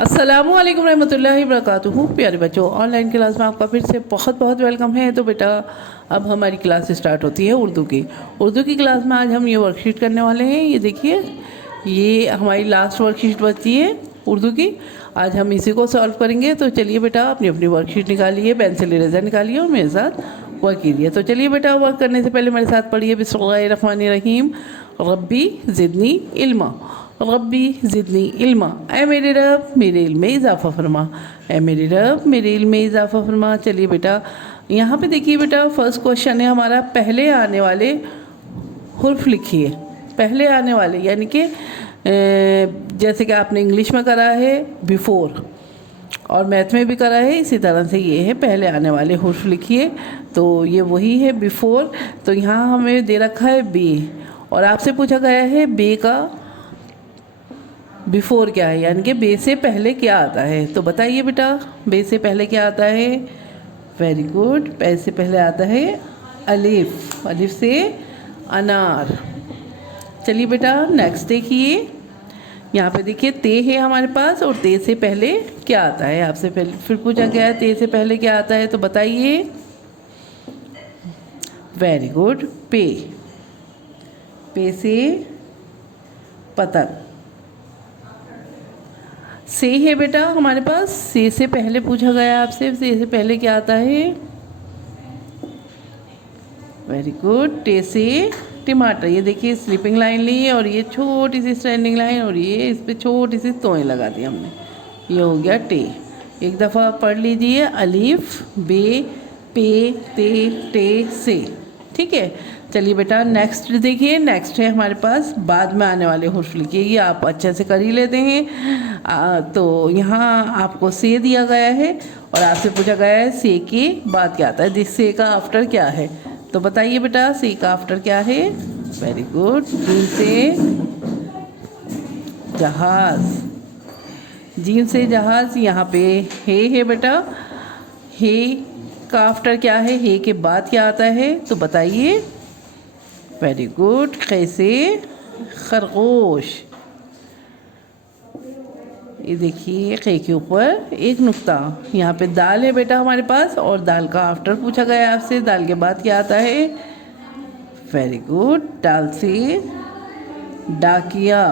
अस्सलामु अलैकुम रहमतुल्लाहि वबरकातुहू। प्यारे बच्चों, ऑनलाइन क्लास में आपका फिर से बहुत बहुत वेलकम है। तो बेटा अब हमारी क्लास स्टार्ट होती है उर्दू की। उर्दू की क्लास में आज हम ये वर्कशीट करने वाले हैं। ये देखिए, ये हमारी लास्ट वर्कशीट बची है उर्दू की। आज हम इसी को सॉल्व करेंगे। तो चलिए बेटा अपनी अपनी वर्कशीट निकालिए, पेंसिल इरेजर निकालिए और मेरे साथ वर्क कीजिए। तो चलिए बेटा, वर्क करने से पहले मेरे साथ पढ़िए बिस्मिल्लाहिर्रहमानिर्रहीम। रब्बी ज़िदनी इल्मा, रब्बी ज़िदनी इल्मा। ऐ मेरे रब मेरे इल्म में इजाफ़ा फरमा, ऐ मेरे रब मेरे इल्म में इजाफ़ा फरमा। चलिए बेटा, यहाँ पे देखिए बेटा, फर्स्ट क्वेश्चन है हमारा, पहले आने वाले हुर्फ लिखिए। पहले आने वाले यानी कि जैसे कि आपने इंग्लिश में करा है बिफोर और मैथ में भी करा है, इसी तरह से ये है पहले आने वाले हुर्फ लिखिए। तो ये वही है बिफोर। तो यहाँ हमें दे रखा है बे और आपसे पूछा गया है बे का बिफोर क्या है, यानी कि बे से पहले क्या आता है। तो बताइए बेटा, बे से पहले क्या आता है। वेरी गुड, बे से पहले आता है अलिफ। अलिफ से अनार। चलिए बेटा नेक्स्ट देखिए, यहाँ पे देखिए ते है हमारे पास और ते से पहले क्या आता है। आपसे पहले फिर पूछा गया है ते से पहले क्या आता है, तो बताइए। वेरी गुड, पे। पे से पतंग। से है बेटा हमारे पास, से पहले पूछा गया आपसे, से पहले क्या आता है। वेरी गुड, टे से टमाटर। ये देखिए स्लीपिंग लाइन ली है और ये छोटी सी स्टैंडिंग लाइन और ये इस पर छोटी सी तोएं लगा दी हमने। ये हो गया टे। एक दफ़ा पढ़ लीजिए, अलीफ बे पे ते टे से। ठीक है। चलिए बेटा नेक्स्ट देखिए, नेक्स्ट है हमारे पास बाद में आने वाले हुर्फ लिखिए। ये आप अच्छे से कर ही लेते हैं। तो यहाँ आपको से दिया गया है और आपसे पूछा गया है से के बाद क्या आता है, जिस से का आफ्टर क्या है। तो बताइए बेटा से का आफ्टर क्या है। वेरी गुड, जीन से जहाज। जीन से जहाज। यहाँ पे है बेटा, हे का आफ्टर क्या है, हे के बाद क्या आता है, तो बताइए। वेरी गुड, कैसे खरगोश। ये देखिए खे के ऊपर एक नुक्ता। यहाँ पे दाल है बेटा हमारे पास और दाल का आफ्टर पूछा गया है आपसे, दाल के बाद क्या आता है। वेरी गुड, दाल से डाकिया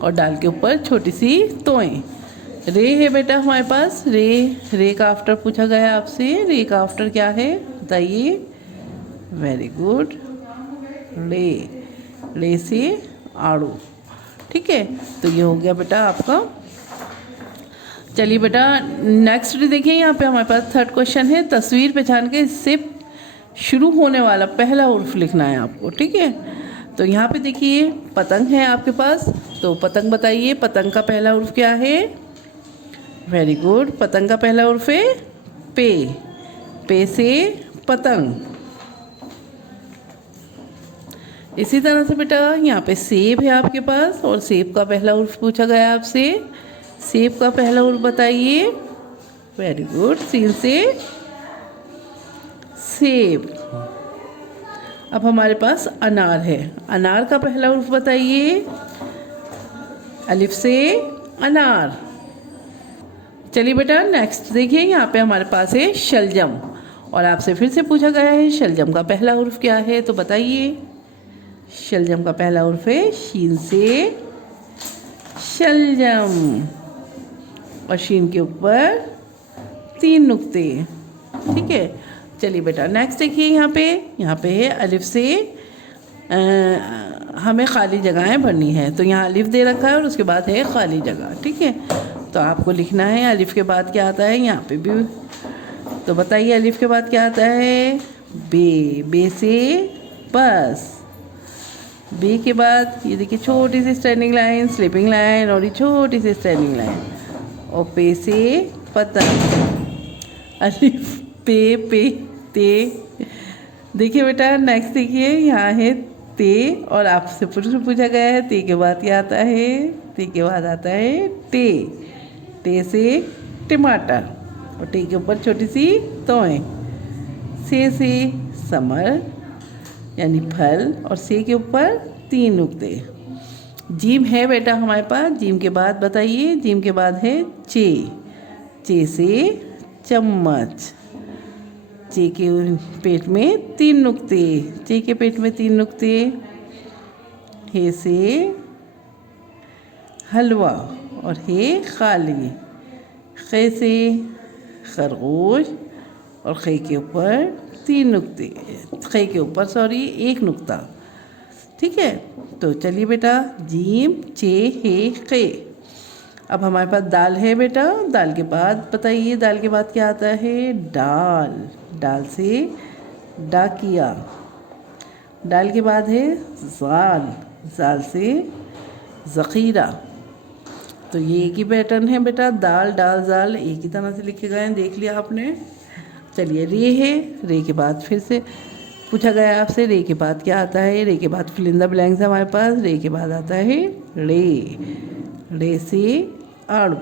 और दाल के ऊपर छोटी सी तोएं। रे है बेटा हमारे पास, रे का आफ्टर पूछा गया आपसे, रे का आफ्टर क्या है बताइए। वेरी गुड, ले से आड़ू। ठीक है, तो ये हो गया बेटा आपका। चलिए बेटा नेक्स्ट देखिए, यहाँ पे हमारे पास थर्ड क्वेश्चन है, तस्वीर पहचान के इससे शुरू होने वाला पहला हुर्फ लिखना है आपको। ठीक है, तो यहाँ पे देखिए पतंग है आपके पास, तो पतंग बताइए, पतंग का पहला हुर्फ क्या है। वेरी गुड, पतंग का पहला हुर्फ है पे। पे से पतंग। इसी तरह से बेटा यहाँ पे सेब है आपके पास और सेब का पहला हुर्फ पूछा गया आपसे, सेब का पहला हुर्फ बताइए। वेरी गुड, सीन से सेब। अब हमारे पास अनार है, अनार का पहला हुर्फ बताइए। अलिफ से अनार। चलिए बेटा नेक्स्ट देखिए, यहाँ पे हमारे पास है शलजम और आपसे फिर से पूछा गया है शलजम का पहला हुर्फ क्या है, तो बताइए। शलजम का पहला हुर्फ है शीन से शलजम और शीन के ऊपर 3 नुक्ते। ठीक है, चलिए बेटा नेक्स्ट देखिए, यहाँ पे है अलिफ से हमें खाली जगहें भरनी है। तो यहाँ अलिफ दे रखा है और उसके बाद है खाली जगह। ठीक है, तो आपको लिखना है अलिफ के बाद क्या आता है यहाँ पे भी। तो बताइए अलिफ के बाद क्या आता है। बे। बे से बस। बे के बाद ये देखिए छोटी सी स्टैंडिंग लाइन, स्लीपिंग लाइन और ये छोटी सी स्टैंडिंग लाइन और पे से पतंग। अलिफ पे ते। देखिए बेटा नेक्स्ट देखिए, यहाँ है ते और आपसे पूछा गया है ते के बाद क्या आता है। ते के बाद आता है टे। टे से टमाटर और टे के ऊपर छोटी सी तोएं। से समर यानी फल और से के ऊपर 3 नुक्ते। जीम है बेटा हमारे पास, जीम के बाद बताइए, जीम के बाद है चे, चे से चम्मच, चे के पेट में 3 नुक्ते, चे के पेट में 3 नुक्ते, हे से हलवा और हे खाली, खे से खरगोश और खे के ऊपर 3 नुक्ते, खे के ऊपर सॉरी 1 नुक्ता। ठीक है, तो चलिए बेटा, जीम चे हे खे। अब हमारे पास दाल है बेटा, दाल के बाद बताइए, दाल के बाद क्या आता है? डाल, डाल से डाकिया, डाल के बाद है जाल, जाल से ज़ख़ीरा। तो ये एक ही पैटर्न है बेटा, दाल डाल जाल एक ही तरह से लिखे गए हैं, देख लिया आपने। चलिए रे है, रे के बाद फिर से पूछा गया आपसे रे के बाद क्या आता है? रे के बाद फिल इन द ब्लैंक्स है हमारे पास। रे के बाद आता है रे, रे से आड़ू,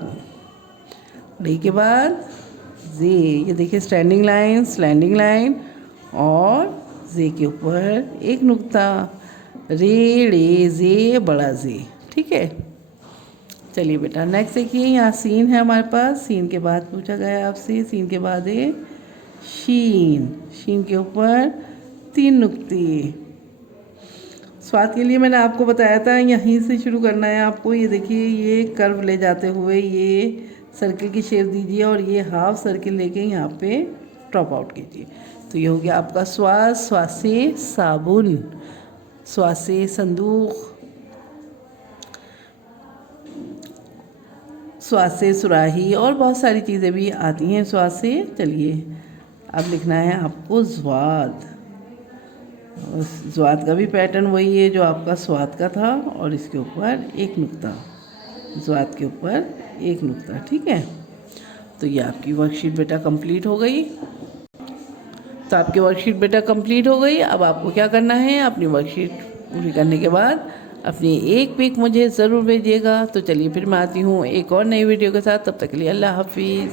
रे के बाद जे, ये देखिए स्टैंडिंग लाइन, स्लैंडिंग लाइन और जे के ऊपर 1 नुक्ता, रे रे जे बड़ा जे। ठीक है, चलिए बेटा नेक्स्ट देखिए, यहाँ सीन है हमारे पास, सीन के बाद पूछा गया आपसे, सीन के बाद है शीन, शीन के ऊपर 3 नुक्ते। स्वाद के लिए मैंने आपको बताया था यहीं से शुरू करना है आपको। ये देखिए, ये कर्व ले जाते हुए ये सर्किल की शेप दीजिए और ये हाफ सर्किल लेके यहाँ पे ड्रॉप आउट कीजिए। तो ये हो गया आपका स्वाद, स्वाद से साबुन, स्वाद से संदूक, स्वाद से सुराही और बहुत सारी चीज़ें भी आती हैं स्वाद से। चलिए अब लिखना है आपको ज्वाद, ज्वाद का भी पैटर्न वही है जो आपका स्वाद का था और इसके ऊपर 1 नुक्ता, ज्वाद के ऊपर 1 नुक्ता। ठीक है, तो ये आपकी वर्कशीट बेटा कंप्लीट हो गई। तो आपकी वर्कशीट बेटा कंप्लीट हो गई। अब आपको क्या करना है, अपनी वर्कशीट पूरी करने के बाद अपनी एक पिक मुझे ज़रूर भेजिएगा। तो चलिए फिर मैं आती हूँ एक और नई वीडियो के साथ, तब तक के लिए अल्लाह हाफिज़।